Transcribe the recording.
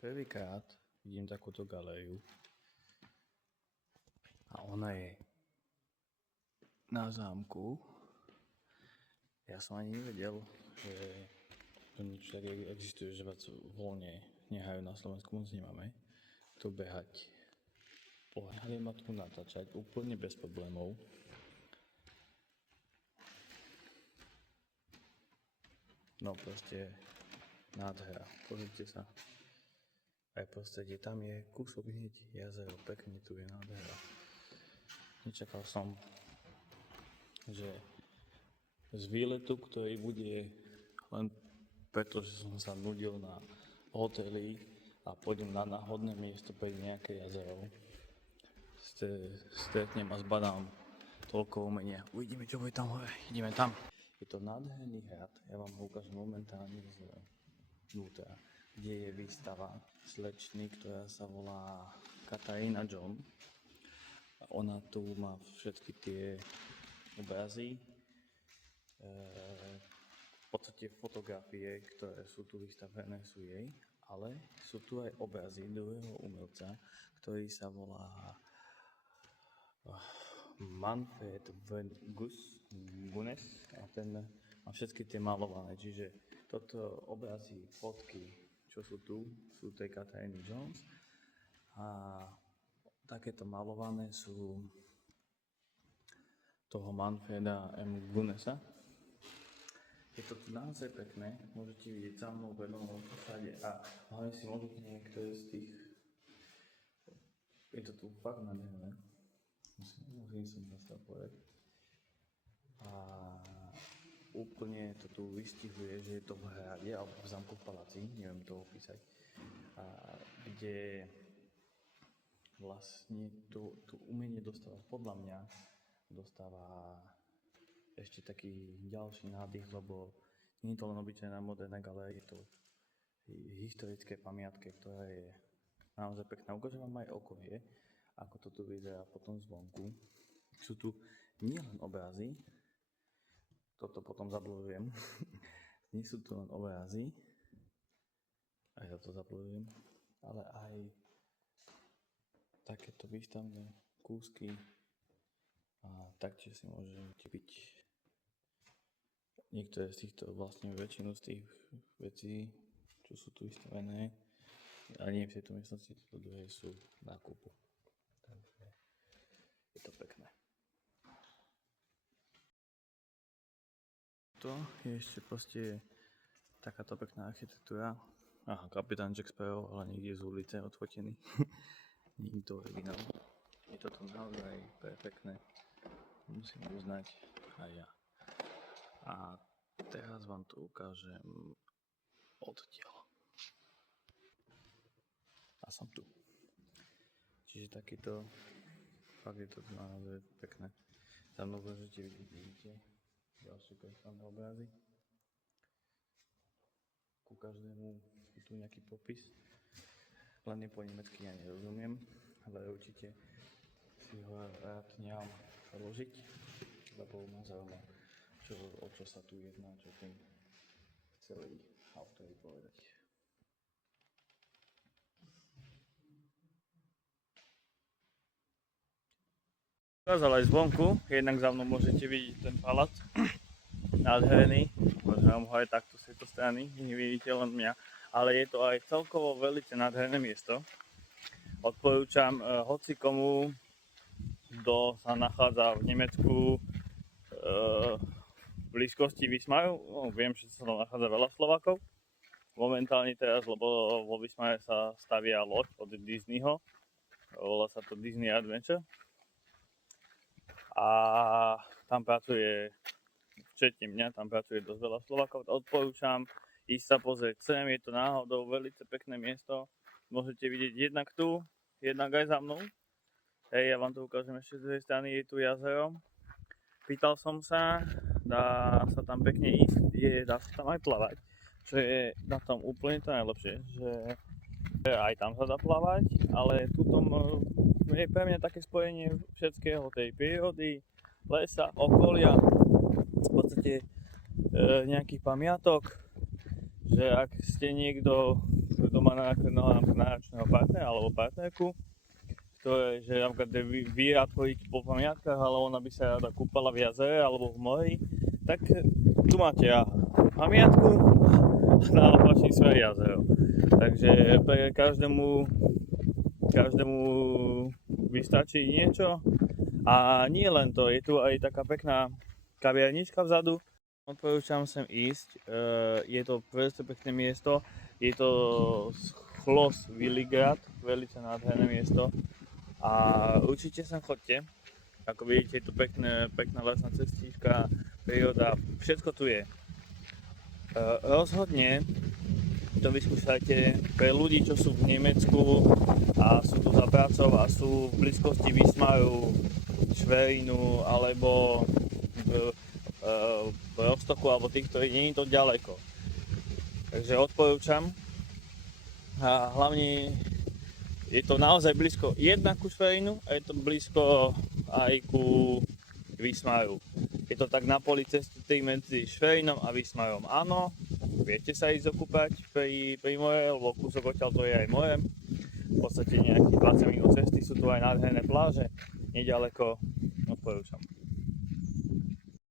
Prvýkrát vidím takúto galériu a ona je na zámku. Ja som ani nevedel, že to niečo také existuje, že vás voľne nehajú na Slovensku, moc nemáme tu behať. Pohľadali ma tu natáčať úplne bez problémov. No proste nádhera, pozrite sa. Aj prostredie, tam je kúsok hneď jazero, pekne tu je nádhera. Nečakal som, že z výletu, ktorý bude len preto, že som sa nudil na hoteli a pôjdem na náhodné miesto pre nejaké jazero, stretnem a zbadám toľko umenia. Uvidíme, čo bude tam hore, ideme tam. Je to nádherný hrad, ja vám ho ukážem momentálne zvnútra, kde je výstava slečny, ktorá sa volá Katarína John. Ona tu má všetky tie obrazy, v podstate fotografie, ktoré sú tu vystavené, sú jej, ale sú tu aj obrazy druhého umelca, ktorý sa volá Manfred Gunes a ten má všetky tie malované, čiže toto obrazy, fotky, čo sú tu, sú tej Kataríny Jones a takéto malované sú toho Manfreda M. Gunesa. Je to tu naozaj pekné, môžete vidieť za mnou vedľa všade a hlavne si môžete niektoré z tých, je to tu fakt nádherné, musím som zase povedať. A úplne to tu vystihuje, že je to v hrade alebo v zámku v paláci, neviem to opísať, a kde vlastne tu umenie dostáva, podľa mňa dostáva ešte taký ďalší nádych, lebo nie je to len obyčajná moderná galéria, je to historické pamiatke, ktorá je naozaj pekná. Ukážem vám aj okolie, ako to tu vyzerá potom zvonku. Sú tu nielen obrazy, toto potom zablurujem, nie sú tu len obrazy, aj ja to zablurujem, ale aj takéto výstavné kúsky a taktiež si môžete byť niektoré z týchto, vlastne väčšinu z tých vecí, čo sú tu vystavené, a nie v tejto miestnosti, tieto druhé sú na kúpu. Takže je to pekné. To je ešte proste takáto pekná architektúra. Aha, kapitán Jack Sparrow, ale niekde z ulice odfotený. Nie je to originál. Je to tu naozaj perfektné. Musím uznať aj ja. A teraz vám to ukážem odtiaľ. A som tu. Čiže takýto, fakt je to tu naozaj pekné. Za mnou môžete vidíte ďalšie predstavné obrazy. Ku každému je tu nejaký popis. Len po nemecky ja nerozumiem, ale určite si ho rád nechám preložiť, lebo ma zaujíma, o čo sa tu jedná, čo tým chceli autori povedať. Ukázal aj zvonku, jednak za mnou môžete vidieť ten palác, nádherný, môžem ho aj takto z tejto strany, nevidíte len mňa, ale je to aj celkovo veľmi nádherné miesto. Odporúčam hoci komu, kto sa nachádza v Nemecku v blízkosti Wismaru. No, viem, že sa tam nachádza veľa Slovákov momentálne teraz, lebo vo Wismare sa stavia loď od Disneyho, volá sa to Disney Adventure a tam pracuje, včetne mňa, tam pracuje dosť veľa Slovákov. Odporúčam ísť sa pozrieť sem, je to náhodou veľmi pekné miesto, môžete vidieť jednak tu, jednak aj za mnou. Hej, ja vám to ukážem ešte z druhej strany, je tu jazero. Pýtal som sa, dá sa tam pekne ísť, dá sa tam aj plávať, čo je na tom úplne to najlepšie, že aj tam sa dá plávať, ale tuto je pre mňa také spojenie všetkého, tej prírody, lesa, okolia, v podstate nejakých pamiatok, že ak ste niekto, doma nájsť náročného partnera alebo partnerku, ktoré, že napríklad vy rád chodíte po pamiatkách, ale ona by sa rada kúpala v jazere alebo v mori, tak tu máte pamiatku a na opačný smer jazero. Takže pre každému vystačí niečo. A nie len to, je tu aj taká pekná kaviarnička vzadu. Odporúčam sem ísť, je to proste pekné miesto, je to Schloss Willigrad, veľmi nádherné miesto a určite sem chodte. Ako vidíte, je tu pekná lesná cestička, príroda, všetko tu je. Rozhodne to vyskúšajte pre ľudí, čo sú v Nemecku a sú tu za prácou a sú v blízkosti Wismaru, Schwerinu alebo v Rostoku alebo tých, ktorí nie je to ďaleko. Takže odporúčam a hlavne je to naozaj blízko jednak ku Schwerinu a je to blízko aj ku Wismaru. Je to tak na poli cesty medzi Schwerinom a Wismarom. Áno, viete sa ísť okúpať pri more, lebo kúsok odtiaľ to je aj more. V podstate nejakých 20 minút cesty, sú tu aj nádherné pláže, neďaleko, odporúčam.